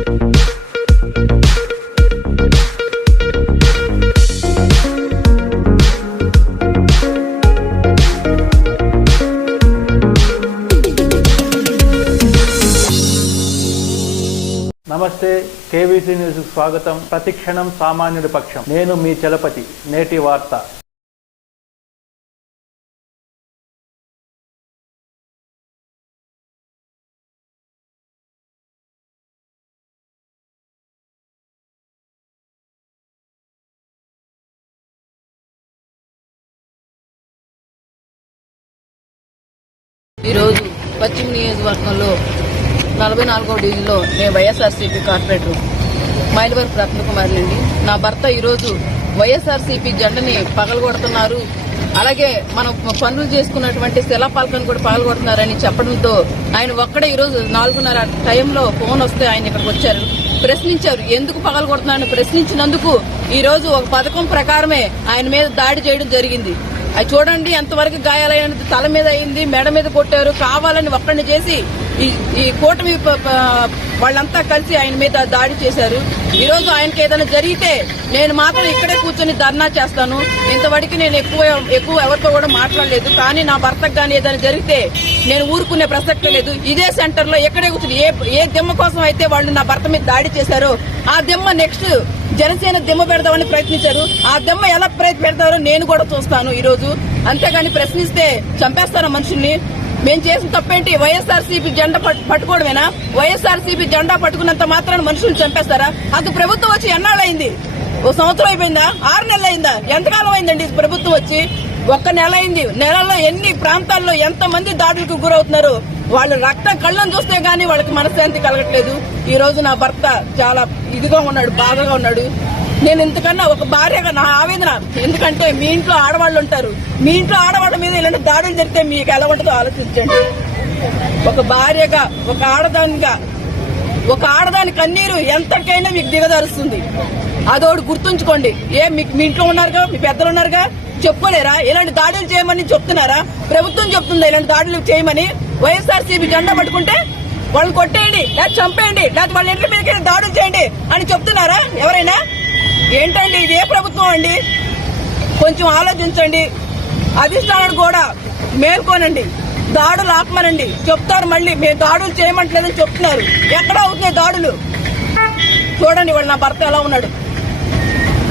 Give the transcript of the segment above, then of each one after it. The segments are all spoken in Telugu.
నమస్తే, కేవీసీ న్యూస్ స్వాగతం. ప్రతిక్షణం సామాన్యుడి పక్షం. నేను మీ చలపతి. నేటి వార్త. ఈరోజు పశ్చిమ నియోజకవర్గంలో 44వ డివిజన్లో నేను వైఎస్ఆర్సీపీ కార్పొరేటర్ మైలవరపు రత్నకుమారులండి. నా భర్త ఈరోజు వైఎస్ఆర్సీపీ జెండాని పగలగొడుతున్నారు, అలాగే మనం పనులు చేసుకున్నటువంటి శిలాపాలకను కూడా పగలగొడుతున్నారని చెప్పడంతో ఆయన ఒక్కడే ఈరోజు 4:30 టైంలో ఫోన్ వస్తే ఆయన ఇక్కడికి వచ్చారు, ప్రశ్నించారు. ఎందుకు పగలగొడుతున్నారని ప్రశ్నించినందుకు ఈ రోజు ఒక పథకం ప్రకారమే ఆయన మీద దాడి చేయడం జరిగింది. అది చూడండి ఎంతవరకు గాయాలైనది, తల మీద అయింది, మెడ మీద కొట్టారు, కావాలని ఒక్కడిని చేసి ఈ కూటమి వాళ్ళంతా కలిసి ఆయన మీద దాడి చేశారు. ఈ రోజు ఆయనకి ఏదైనా జరిగితే నేను మాత్రం ఇక్కడే కూర్చొని ధర్నా చేస్తాను. ఇంతవరకు నేను ఎక్కువ ఎవరితో కూడా మాట్లాడలేదు. కానీ నా భర్తకు కానీ ఏదైనా జరిగితే నేను ఊరుకునే ప్రసక్తి లేదు. ఇదే సెంటర్ లో ఎక్కడే కూర్చొని ఏ దిమ్మ కోసం అయితే వాళ్ళు నా భర్త మీద దాడి చేశారో ఆ దిమ్మ నెక్స్ట్ జనసేన దిమ్మ పెడదామని ప్రయత్నించారు. ఆ దిమ్మ ఎలా పెడతారో నేను కూడా చూస్తాను ఈ రోజు. అంతేగాని ప్రశ్నిస్తే చంపేస్తాను మనుషుల్ని. మేము చేసిన తప్పేంటి? వైఎస్ఆర్సీపీ జెండా పట్టుకోవడమేనా? వైఎస్ఆర్సీపీ జెండా పట్టుకున్నంత మాత్రాన్ని మనుషులు చంపేస్తారా? అది ప్రభుత్వం వచ్చి ఎన్నాళ్ళైంది? 1 సంవత్సరం అయిపోయిందా? 6 నెలలు అయిందా? ఎంతకాలం అయిందండి ప్రభుత్వం వచ్చి? 1 నెల అయింది. నెలలో ఎన్ని ప్రాంతాల్లో ఎంతమంది దాడులకు గురవుతున్నారు? వాళ్ళు రక్తం కళ్ళను చూస్తే గానీ వాళ్ళకి మనశ్శాంతి కలగట్లేదు. ఈ రోజు నా భర్త చాలా ఇదిగా ఉన్నాడు, బాధగా ఉన్నాడు. నేను ఇంతకన్నా ఒక భార్యగా నా ఆవేదన. ఎందుకంటే మీ ఇంట్లో ఆడవాళ్ళు ఉంటారు, మీ ఇంట్లో ఆడవాళ్ళ మీద ఇలాంటి దాడులు జరిగితే మీకు ఎలా ఉంటుందో ఆలోచించండి. ఒక భార్యగా, ఒక ఆడదానిగా, ఒక ఆడదాని కన్నీరు ఎంతకైనా మీకు దిగదారుస్తుంది. అదోడు గుర్తుంచుకోండి. మీ ఇంట్లో ఉన్నారుగా, మీ పెద్దలు ఉన్నారుగా, చెప్పుకోలేరా? ఇలాంటి దాడులు చేయమని చెప్తున్నారా? ప్రభుత్వం చెప్తుందా ఇలాంటి దాడులు చేయమని? వైఎస్ఆర్సీపీ జెండా పట్టుకుంటే వాళ్ళని కొట్టేయండి, లేదా చంపేయండి, లేదా వాళ్ళ ఇంటి మీదకి దాడులు చేయండి అని చెప్తున్నారా ఎవరైనా? ఏంటండి ఇది? ఏ ప్రభుత్వం అండి? కొంచెం ఆలోచించండి. అధిష్టానాన్ని కూడా మేల్కోనండి, దాడులు ఆపమనండి. చెప్తారు మళ్ళీ మేము దాడులు చేయమంటలేదని చెప్తున్నారు. ఎక్కడ అవుతున్నాయి దాడులు? చూడండి వాళ్ళు నా భర్త ఎలా ఉన్నాడు.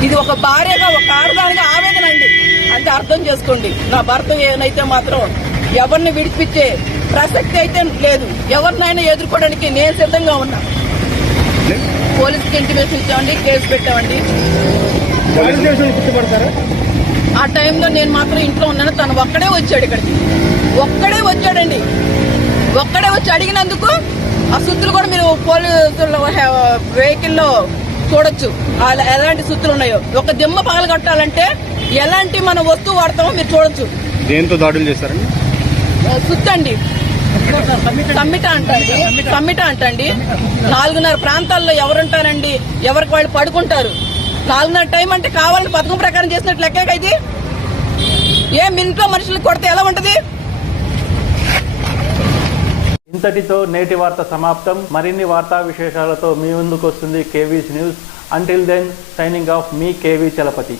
ఇది ఒక భార్యగా, ఒక ఆడదానిగా ఆవేదన అండి. అంటే అర్థం చేసుకోండి. నా భర్త ఏనైతే మాత్రం ఎవరిని విడిపించే ప్రసక్తి అయితే లేదు. ఎవరినైనా ఎదుర్కోవడానికి నేను సిద్ధంగా ఉన్నా. పోలీసుకి ఇంటిమేషన్ ఇచ్చామండి, కేసు పెట్టామండి. ఆ టైంలో నేను మాత్రం ఇంట్లో ఉన్నాను. తను ఒక్కడే వచ్చాడు, ఇక్కడికి ఒక్కడే వచ్చాడండి. ఒక్కడే వచ్చి అడిగినందుకు ఆ సుత్తులు కూడా మీరు పోలీసుల వెహికల్ లో చూడొచ్చు ఎలాంటి సుత్తులు ఉన్నాయో. ఒక దిమ్మ పగలగొట్టాలంటే ఎలాంటి మన వస్తువు వాడతామో మీరు చూడొచ్చు. దేంతో దాడులు చేశారండి? సుత్తండి, కమ్మిట అంటండి. 4:30 ప్రాంతాల్లో ఎవరుంటారండి? ఎవరికి వాళ్ళు పడుకుంటారు. 4:30 టైం అంటే కావాలని పథకం ప్రకారం చేసినట్లు లెక్క ఇది. ఇంట్లో మనుషులు కొడితే ఎలా ఉంటది? ఇంతటితో నేటి వార్త సమాప్తం. మరిన్ని వార్తా విశేషాలతో మీ ముందుకు వస్తుంది KVC news. Until then, signing off, మీ కేవీ చలపతి.